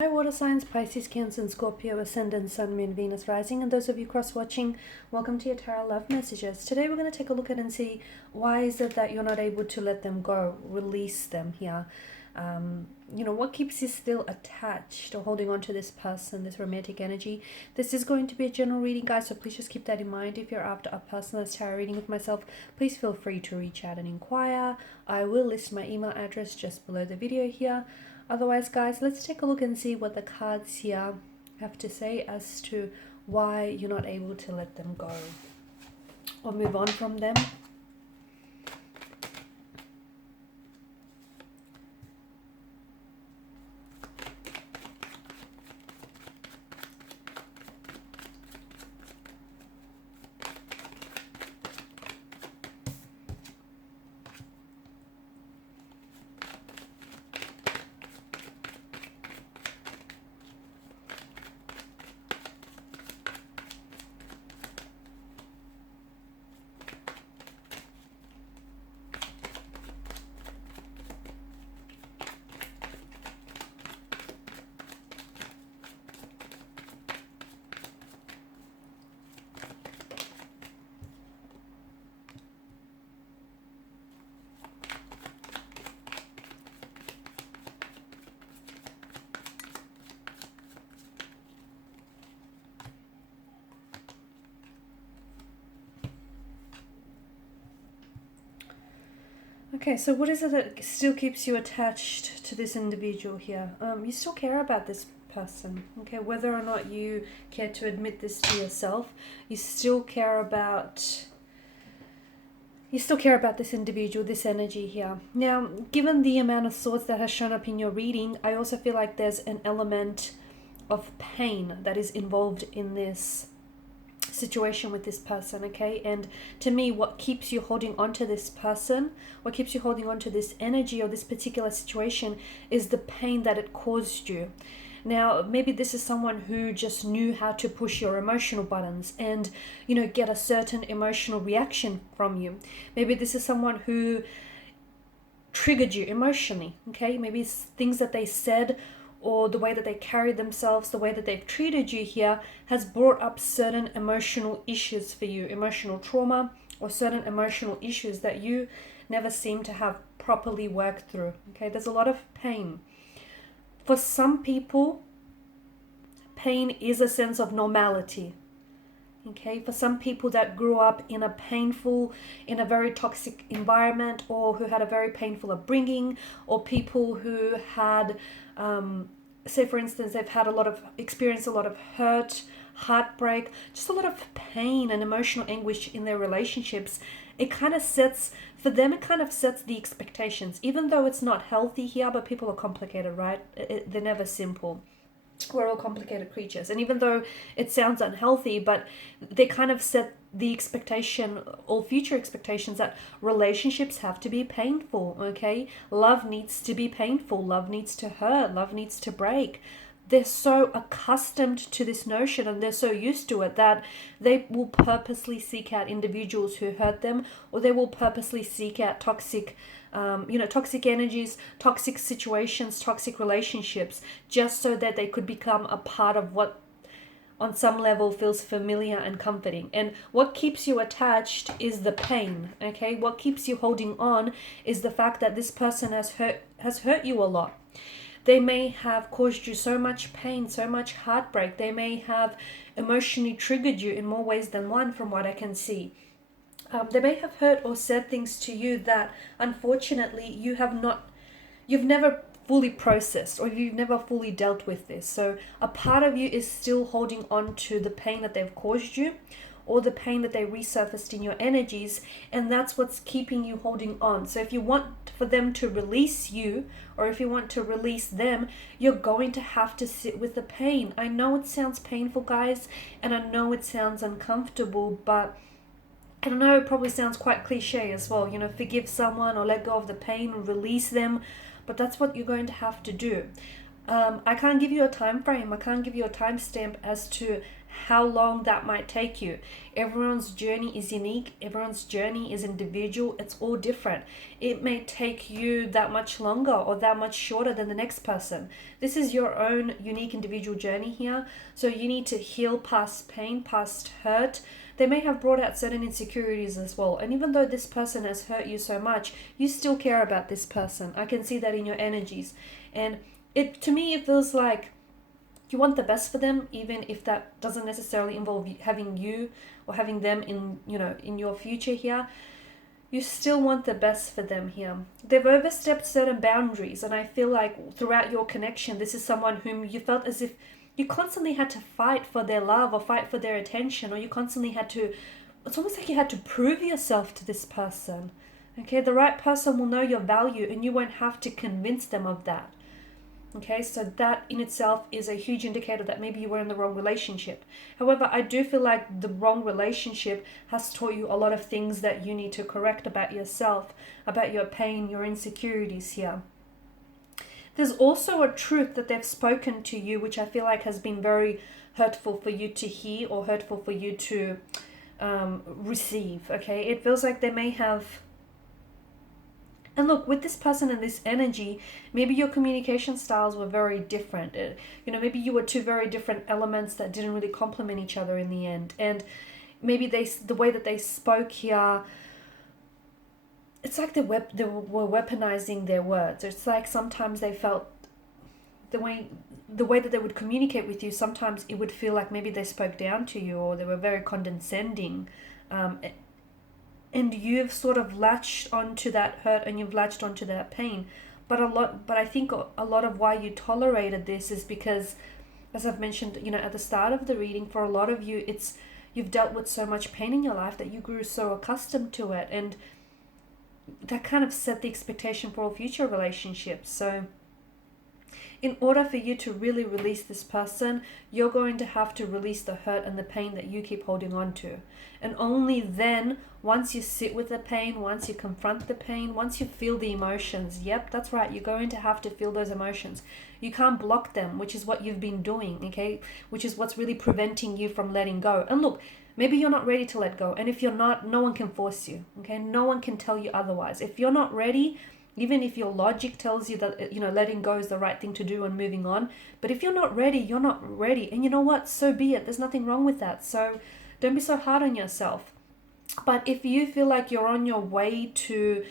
Hi water signs, Pisces, Cancer and Scorpio, Ascendant, Sun, Moon, Venus, Rising, and those of you cross-watching, welcome to your Tarot Love Messages. Today we're going to take a look at and see why is it that you're not able to let them go, release them here. What keeps you still attached or holding on to this person, this romantic energy. This is going to be a general reading, guys, so please just keep that in mind. If you're after a personalized tarot reading with myself, please feel free to reach out and inquire. I will list my email address just below the video here. Otherwise, guys, let's take a look and see what the cards here have to say as to why you're not able to let them go or move on from them. Okay, so what is it that still keeps you attached to this individual here? You still care about this person, okay? Whether or not you care to admit this to yourself, you still care about this individual, this energy here. Now, given the amount of swords that has shown up in your reading, I also feel like there's an element of pain that is involved in this situation with this person, okay? And to me, what keeps you holding on to this person, what keeps you holding on to this energy or this particular situation is the pain that it caused you. Now, maybe this is someone who just knew how to push your emotional buttons and, get a certain emotional reaction from you. Maybe this is someone who triggered you emotionally, okay? Maybe it's things that they said or the way that they carried themselves, the way that they've treated you here has brought up certain emotional issues for you, emotional trauma or certain emotional issues that you never seem to have properly worked through, okay? There's a lot of pain. For some people, pain is a sense of normality, okay? For some people that grew up in a very toxic environment, or who had a very painful upbringing, or people who had, say for instance, they've had experienced a lot of hurt, heartbreak, just a lot of pain and emotional anguish in their relationships. It kind of sets the expectations, even though it's not healthy here, but people are complicated, right? They're never simple. We're all complicated creatures, and even though it sounds unhealthy, but they kind of set the expectation, all future expectations, that relationships have to be painful, okay? Love needs to be painful, love needs to hurt, love needs to break. They're so accustomed to this notion and they're so used to it that they will purposely seek out individuals who hurt them, or they will purposely seek out toxic energies, toxic situations, toxic relationships, just so that they could become a part of what on some level feels familiar and comforting. And what keeps you attached is the pain, okay? What keeps you holding on is the fact that this person has hurt you a lot. They may have caused you so much pain, so much heartbreak. They may have emotionally triggered you in more ways than one, from what I can see. They may have hurt or said things to you that unfortunately you've never fully processed, or you've never fully dealt with this. So a part of you is still holding on to the pain that they've caused you, or the pain that they resurfaced in your energies, and that's what's keeping you holding on. So if you want for them to release you, or if you want to release them, you're going to have to sit with the pain. I know it sounds painful, guys, and I know it sounds uncomfortable, but I don't know, it probably sounds quite cliche as well, forgive someone or let go of the pain or release them, but that's what you're going to have to do. I can't give you a time frame. I can't give you a timestamp as to how long that might take you. Everyone's journey is unique. Everyone's journey is individual. It's all different. It may take you that much longer or that much shorter than the next person. This is your own unique individual journey here. So you need to heal past pain, past hurt. They may have brought out certain insecurities as well. And even though this person has hurt you so much, you still care about this person. I can see that in your energies. And to me, it feels like you want the best for them, even if that doesn't necessarily involve having you or having them in your future here. You still want the best for them here. They've overstepped certain boundaries, and I feel like throughout your connection, this is someone whom you felt as if you constantly had to fight for their love or fight for their attention, or you constantly had to, it's almost like you had to prove yourself to this person. Okay, the right person will know your value and you won't have to convince them of that. Okay, so that in itself is a huge indicator that maybe you were in the wrong relationship. However, I do feel like the wrong relationship has taught you a lot of things that you need to correct about yourself, about your pain, your insecurities here. There's also a truth that they've spoken to you, which I feel like has been very hurtful for you to hear or hurtful for you to receive. Okay, it feels like they may have. And look, with this person and this energy, maybe your communication styles were very different. Maybe you were two very different elements that didn't really complement each other in the end. And maybe the way that they spoke here, it's like they were weaponizing their words. It's like sometimes they felt the way that they would communicate with you, sometimes it would feel like maybe they spoke down to you or they were very condescending. And you've sort of latched onto that hurt and you've latched onto that pain. But I think a lot of why you tolerated this is because, as I've mentioned, at the start of the reading, for a lot of you, you've dealt with so much pain in your life that you grew so accustomed to it, and that kind of set the expectation for all future relationships. So in order for you to really release this person, you're going to have to release the hurt and the pain that you keep holding on to. And only then, once you sit with the pain, once you confront the pain, once you feel the emotions, yep, that's right, you're going to have to feel those emotions. You can't block them, which is what you've been doing, okay? Which is what's really preventing you from letting go. And look, maybe you're not ready to let go. And if you're not, no one can force you, okay? No one can tell you otherwise. If you're not ready, even if your logic tells you that, letting go is the right thing to do and moving on. But if you're not ready, you're not ready. And you know what? So be it. There's nothing wrong with that. So don't be so hard on yourself. But if you feel like you're on your way to,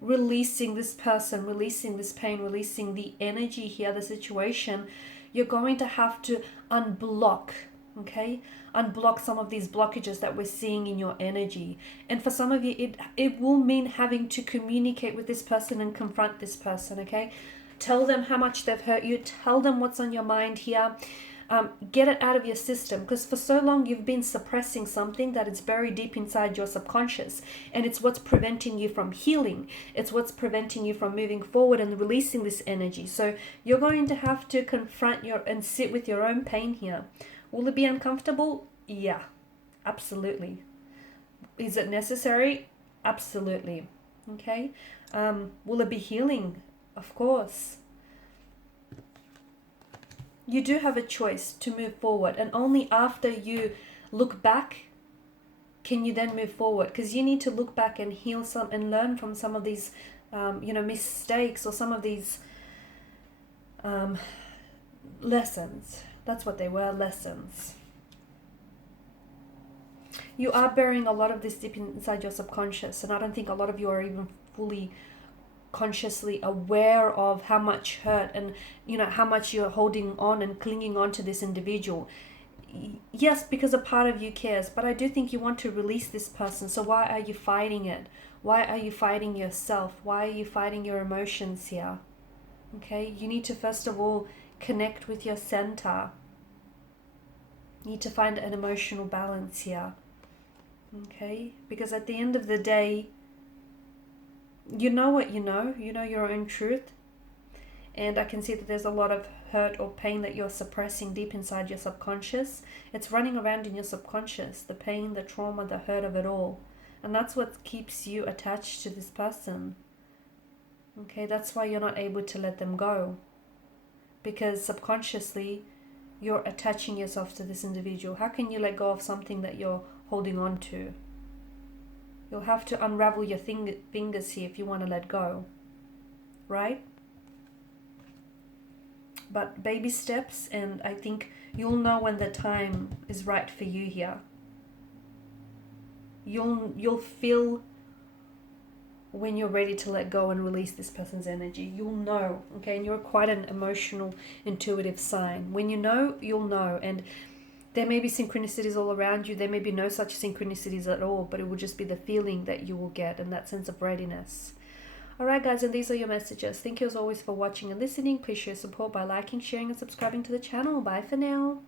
releasing this person, releasing this pain, releasing the energy here, the situation, you're going to have to unblock, okay? Unblock some of these blockages that we're seeing in your energy. And for some of you, it will mean having to communicate with this person and confront this person, okay? Tell them how much they've hurt you. Tell them what's on your mind here. Get it out of your system, because for so long you've been suppressing something that is buried deep inside your subconscious, and it's what's preventing you from healing. It's what's preventing you from moving forward and releasing this energy. So you're going to have to confront and sit with your own pain here. Will it be uncomfortable? Yeah, absolutely. Is it necessary? Absolutely. Okay. Will it be healing? Of course. You do have a choice to move forward, and only after you look back can you then move forward, because you need to look back and heal some and learn from some of these mistakes or some of these lessons. That's what they were, lessons. You are bearing a lot of this deep inside your subconscious, and I don't think a lot of you are even fully consciously aware of how much hurt and how much you're holding on and clinging on to this individual. Yes, because a part of you cares, but I do think you want to release this person. So why are you fighting it? Why are you fighting yourself? Why are you fighting your emotions here? Okay, you need to first of all connect with your center. You need to find an emotional balance here. Okay, because at the end of the day, you know what you know your own truth. And I can see that there's a lot of hurt or pain that you're suppressing deep inside your subconscious. It's running around in your subconscious, the pain, the trauma, the hurt of it all. And that's what keeps you attached to this person. Okay, that's why you're not able to let them go. because subconsciously you're attaching yourself to this individual. How can you let go of something that you're holding on to? You'll have to unravel your fingers here if you want to let go, right? But baby steps, and I think you'll know when the time is right for you here. You'll feel when you're ready to let go and release this person's energy. You'll know, okay? And you're quite an emotional, intuitive sign. When you know, you'll know. And there may be synchronicities all around you. There may be no such synchronicities at all, but it will just be the feeling that you will get and that sense of readiness. Alright guys, and these are your messages. Thank you as always for watching and listening. Please show your support by liking, sharing and subscribing to the channel. Bye for now.